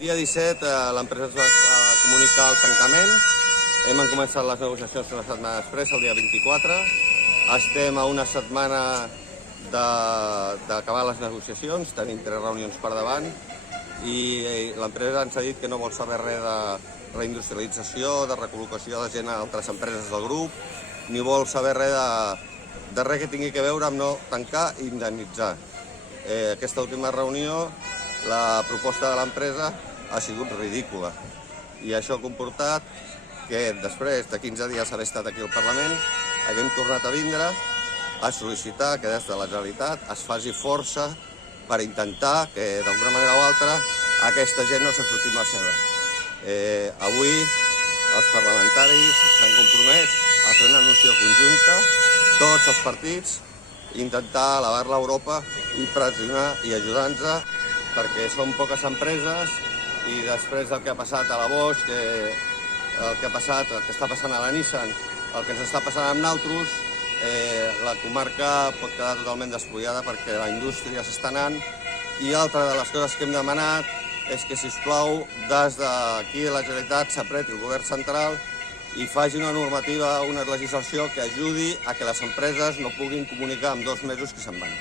Dia 17 l'empresa es va comunicar el tancament. Hem començat les negociacions una setmana després, el dia 24. Estem a una setmana d'acabar les negociacions, tenim 3 reunions per davant i l'empresa ens ha dit que no vol saber res de reindustrialització, de recol·locació de gent a altres empreses del grup, ni vol saber res de res que tingui que veure amb no tancar i indemnitzar. Aquesta última reunió, la proposta de l'empresa ha sigut ridícula i això ha comportat que després de 15 dies haver estat aquí al Parlament haguem tornat a vindre a sol·licitar que des de la Generalitat es faci força per intentar que d'alguna manera o altra aquesta gent no se surti amb la seva. Avui els parlamentaris s'han compromès a fer una moció conjunta, tots els partits, intentar elevar-la a Europa i pressionar i ajudar-nos perquè són poques empreses i després del que ha passat a la Bosch, el que està passant a la Nissan, el que ens està passant amb nosaltres, la comarca pot quedar totalment despullada perquè la indústria s'està anant i altra de les coses que hem demanat és que, sisplau, des d'aquí a la Generalitat s'apreti el govern central i faci una normativa, una legislació que ajudi a que les empreses no puguin comunicar en 2 mesos que se'n van.